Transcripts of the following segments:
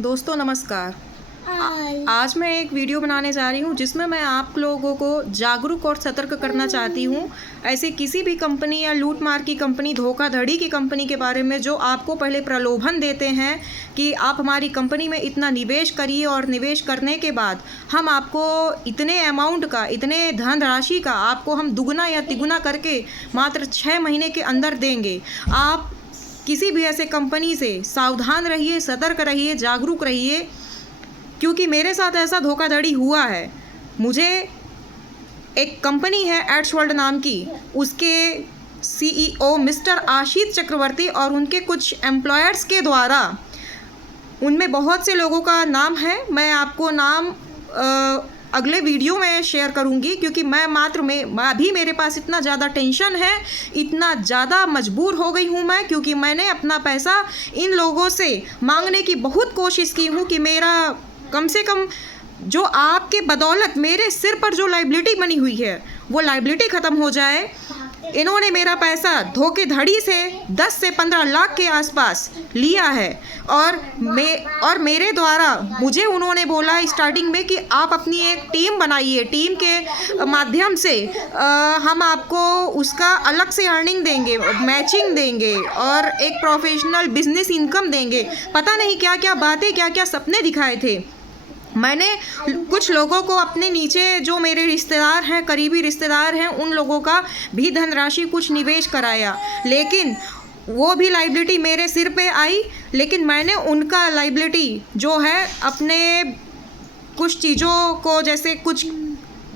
दोस्तों नमस्कार। आज मैं एक वीडियो बनाने जा रही हूँ जिसमें मैं आप लोगों को जागरूक और सतर्क करना चाहती हूँ ऐसे किसी भी कंपनी या लूट मार की कंपनी, धोखाधड़ी की कंपनी के बारे में जो आपको पहले प्रलोभन देते हैं कि आप हमारी कंपनी में इतना निवेश करिए और निवेश करने के बाद हम आपको इतने अमाउंट का, इतने धनराशि का आपको हम दुगना या तिगुना करके मात्र 6 महीने के अंदर देंगे। आप किसी भी ऐसे कंपनी से सावधान रहिए, सतर्क रहिए, जागरूक रहिए, क्योंकि मेरे साथ ऐसा धोखाधड़ी हुआ है। मुझे एक कंपनी है एड्स वर्ल्ड नाम की, उसके सीईओ मिस्टर आशीष चक्रवर्ती और उनके कुछ एम्प्लॉयर्स के द्वारा, उनमें बहुत से लोगों का नाम है। मैं आपको नाम अगले वीडियो में शेयर करूंगी, क्योंकि अभी मेरे पास इतना ज़्यादा टेंशन है, इतना ज़्यादा मजबूर हो गई हूँ मैं, क्योंकि मैंने अपना पैसा इन लोगों से मांगने की बहुत कोशिश की हूँ कि मेरा कम से कम जो आपके बदौलत मेरे सिर पर जो लाइबिलिटी बनी हुई है वो लाइबिलिटी ख़त्म हो जाए। इन्होंने मेरा पैसा धोखेधड़ी से 10 से 15 लाख के आसपास लिया है और मेरे द्वारा मुझे उन्होंने बोला स्टार्टिंग में कि आप अपनी एक टीम बनाइए, टीम के माध्यम से हम आपको उसका अलग से अर्निंग देंगे, मैचिंग देंगे और एक प्रोफेशनल बिजनेस इनकम देंगे। पता नहीं क्या क्या बातें, क्या क्या सपने दिखाए थे। मैंने कुछ लोगों को अपने नीचे, जो मेरे रिश्तेदार हैं, करीबी रिश्तेदार हैं, उन लोगों का भी धनराशि कुछ निवेश कराया, लेकिन वो भी लाइबिलिटी मेरे सिर पे आई। लेकिन मैंने उनका लाइबिलिटी जो है अपने कुछ चीज़ों को, जैसे कुछ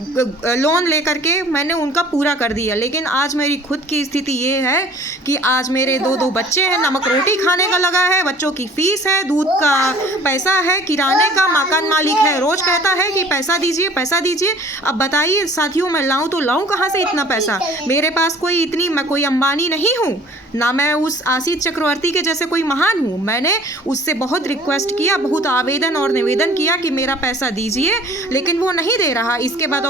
लोन लेकर के मैंने उनका पूरा कर दिया। लेकिन आज मेरी खुद की स्थिति ये है कि आज मेरे दो बच्चे हैं, नमक रोटी खाने का लगा है, बच्चों की फीस है, दूध का पैसा है, किराने का, मकान मालिक है, रोज़ कहता है कि पैसा दीजिए, पैसा दीजिए। अब बताइए साथियों, मैं लाऊं तो लाऊं कहाँ से इतना पैसा? मेरे पास मैं कोई अंबानी नहीं हूँ, ना मैं उस आशीष चक्रवर्ती के जैसे कोई महान हूँ। मैंने उससे बहुत रिक्वेस्ट किया, बहुत आवेदन और निवेदन किया कि मेरा पैसा दीजिए, लेकिन वो नहीं दे रहा। इसके बदौलत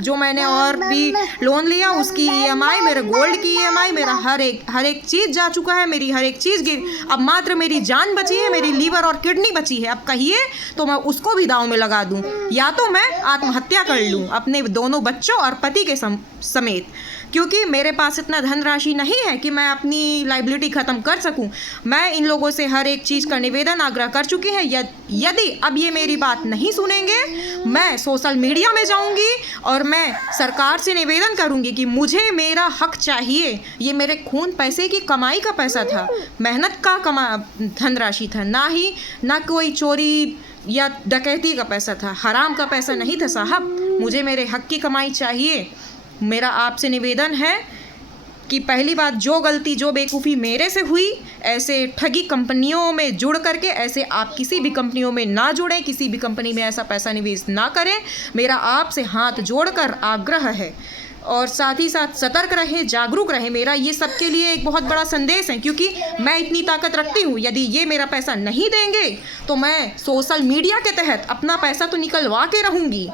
जो मैंने और भी लोन लिया उसकी ईएमआई, मेरे गोल्ड की ईएमआई, मेरा हर एक चीज़ जा चुका है, मेरी हर एक चीज़ अब मात्र मेरी जान बची है, मेरी लीवर और किडनी बची है। अब कहिए तो मैं उसको भी दांव में लगा दूं, या तो मैं आत्महत्या कर लूं अपने दोनों बच्चों और पति के समेत, क्योंकि मेरे पास इतना धनराशि नहीं है कि मैं अपनी लाइबिलिटी ख़त्म कर सकूं। मैं इन लोगों से हर एक चीज़ का निवेदन, आग्रह कर चुकी है। यदि अब ये मेरी बात नहीं सुनेंगे, मैं सोशल मीडिया में जाऊंगी और मैं सरकार से निवेदन करूंगी कि मुझे मेरा हक चाहिए। ये मेरे खून पैसे की कमाई का पैसा था, मेहनत का धनराशि था, ना कोई चोरी या डकैती का पैसा था, हराम का पैसा नहीं था साहब। मुझे मेरे हक की कमाई चाहिए। मेरा आपसे निवेदन है कि पहली बात, जो गलती, जो बेवकूफ़ी मेरे से हुई, ऐसे ठगी कंपनियों में जुड़ करके ऐसे आप किसी भी कंपनियों में ना जुड़ें, किसी भी कंपनी में ऐसा पैसा निवेश ना करें। मेरा आपसे हाथ जोड़कर आग्रह है, और साथ ही साथ सतर्क रहें, जागरूक रहें। मेरा ये सबके लिए एक बहुत बड़ा संदेश है, क्योंकि मैं इतनी ताकत रखती हूँ। यदि ये मेरा पैसा नहीं देंगे तो मैं सोशल मीडिया के तहत अपना पैसा तो निकलवा के रहूँगी।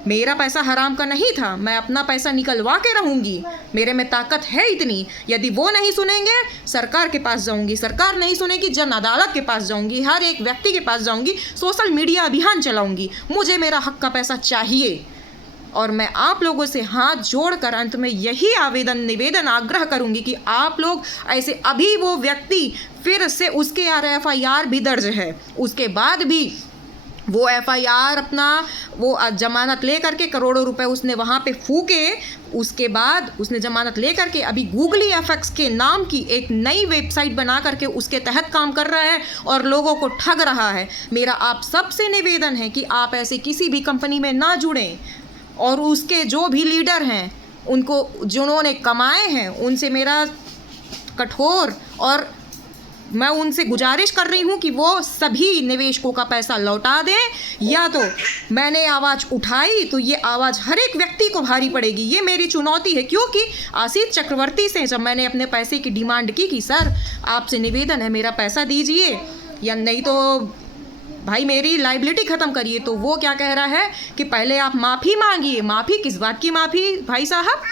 मेरा पैसा हराम का नहीं था, मैं अपना पैसा निकलवा के रहूँगी। मेरे में ताकत है इतनी। यदि वो नहीं सुनेंगे, सरकार के पास जाऊँगी, सरकार नहीं सुनेगी, जन अदालत के पास जाऊँगी, हर एक व्यक्ति के पास जाऊँगी, सोशल मीडिया अभियान चलाऊँगी। मुझे मेरा हक का पैसा चाहिए। और मैं आप लोगों से हाथ जोड़कर अंत में यही आवेदन, निवेदन, आग्रह करूँगी कि आप लोग ऐसे, अभी वो व्यक्ति फिर से उसके एफआईआर भी दर्ज है, उसके बाद भी वो एफआईआर अपना वो जमानत ले करके करोड़ों रुपए उसने वहाँ पे फूके। उसके बाद उसने जमानत ले करके अभी गूगली एफएक्स के नाम की एक नई वेबसाइट बना करके उसके तहत काम कर रहा है और लोगों को ठग रहा है। मेरा आप सबसे निवेदन है कि आप ऐसे किसी भी कंपनी में ना जुड़ें, और उसके जो भी लीडर हैं, उनको, जिन्होंने कमाए हैं, उनसे मेरा कठोर, और मैं उनसे गुजारिश कर रही हूँ कि वो सभी निवेशकों का पैसा लौटा दें, या तो मैंने आवाज़ उठाई तो ये आवाज़ हर एक व्यक्ति को भारी पड़ेगी। ये मेरी चुनौती है, क्योंकि आशीष चक्रवर्ती से जब मैंने अपने पैसे की डिमांड की कि सर आपसे निवेदन है, मेरा पैसा दीजिए या नहीं तो भाई मेरी लाइबिलिटी ख़त्म करिए, तो वो क्या कह रहा है कि पहले आप माफ़ी मांगिए। माफ़ी किस बात की माफ़ी भाई साहब?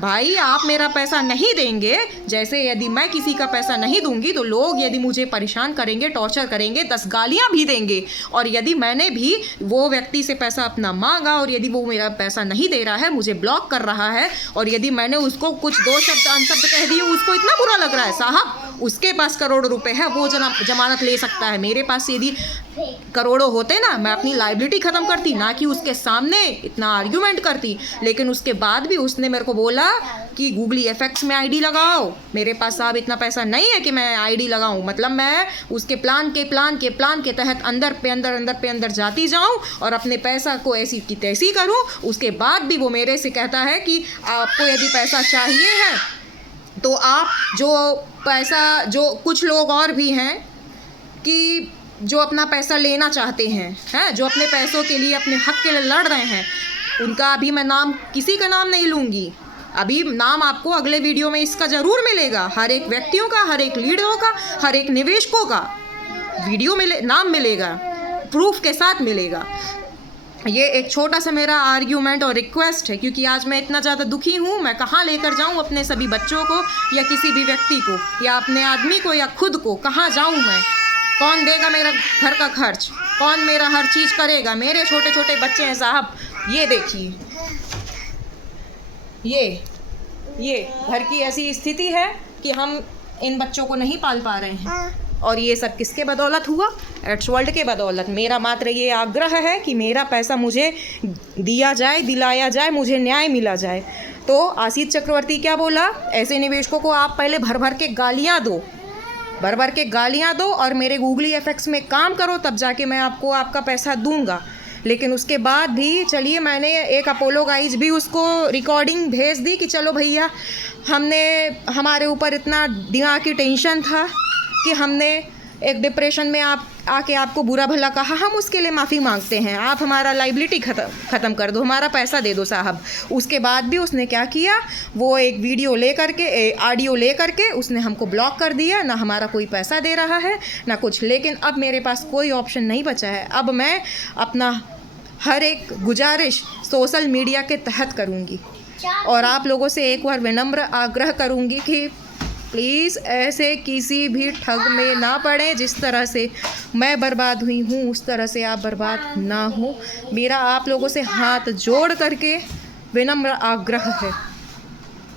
भाई आप मेरा पैसा नहीं देंगे, जैसे यदि मैं किसी का पैसा नहीं दूंगी तो लोग यदि मुझे परेशान करेंगे, टॉर्चर करेंगे, 10 गालियां भी देंगे। और यदि मैंने भी वो व्यक्ति से पैसा अपना मांगा और यदि वो मेरा पैसा नहीं दे रहा है, मुझे ब्लॉक कर रहा है, और यदि मैंने उसको कुछ 2 शब्द अनशब्द कह दिए, उसको इतना बुरा लग रहा है, साहब उसके पास करोड़ों रुपए है, वो जमानत ले सकता है। मेरे पास यदि करोड़ों होते ना, मैं अपनी लाइबिलिटी ख़त्म करती, ना कि उसके सामने इतना आर्ग्यूमेंट करती। लेकिन उसके बाद भी उसने मेरे को बोला कि गूगली एफएक्स में आईडी लगाओ। मेरे पास साहब इतना पैसा नहीं है कि मैं आईडी लगाऊं। मतलब मैं उसके प्लान के तहत अंदर जाती जाऊं और अपने पैसा को ऐसी की तैसी करूं। उसके बाद भी वो मेरे से कहता है कि आपको यदि पैसा चाहिए है तो आप जो कुछ लोग और भी हैं कि जो अपना पैसा लेना चाहते हैं जो अपने पैसों के लिए, अपने हक के लिए लड़ रहे हैं, उनका अभी मैं किसी का नाम नहीं लूँगी। अभी नाम आपको अगले वीडियो में इसका ज़रूर मिलेगा, हर एक व्यक्तियों का, हर एक लीडरों का, हर एक निवेशकों का नाम मिलेगा, प्रूफ के साथ मिलेगा। ये एक छोटा सा मेरा आर्ग्यूमेंट और रिक्वेस्ट है, क्योंकि आज मैं इतना ज़्यादा दुखी हूँ। मैं कहाँ लेकर जाऊँ अपने सभी बच्चों को, या किसी भी व्यक्ति को, या अपने आदमी को, या खुद को? कहाँ जाऊँ मैं? कौन देगा मेरा घर का खर्च? कौन मेरा हर चीज़ करेगा? मेरे छोटे छोटे बच्चे हैं साहब, ये देखिए, ये घर की ऐसी स्थिति है कि हम इन बच्चों को नहीं पाल पा रहे हैं। और ये सब किसके बदौलत हुआ? एड्सवर्ल्ड के बदौलत। मेरा मात्र ये आग्रह है कि मेरा पैसा मुझे दिया जाए, दिलाया जाए, मुझे न्याय मिला जाए। तो आशीष चक्रवर्ती क्या बोला? ऐसे निवेशकों को आप पहले भर भर के गालियाँ दो और मेरे गूगली एफएक्स में काम करो, तब जाके मैं आपको आपका पैसा दूंगा। लेकिन उसके बाद भी चलिए, मैंने एक अपोलोगाइज भी उसको रिकॉर्डिंग भेज दी कि चलो भैया, हमारे ऊपर इतना दिमाग की टेंशन था कि हमने एक डिप्रेशन में आके आपको बुरा भला कहा, हम उसके लिए माफ़ी मांगते हैं, आप हमारा लाइबिलिटी ख़त्म कर दो, हमारा पैसा दे दो साहब। उसके बाद भी उसने क्या किया? वो एक ऑडियो ले करके उसने हमको ब्लॉक कर दिया। ना हमारा कोई पैसा दे रहा है ना कुछ। लेकिन अब मेरे पास कोई ऑप्शन नहीं बचा है। अब मैं अपना हर एक गुजारिश सोशल मीडिया के तहत करूँगी, और आप लोगों से एक बार विनम्र आग्रह करूँगी कि प्लीज़ ऐसे किसी भी ठग में ना पड़े। जिस तरह से मैं बर्बाद हुई हूँ उस तरह से आप बर्बाद ना हो। मेरा आप लोगों से हाथ जोड़ करके विनम्र आग्रह है।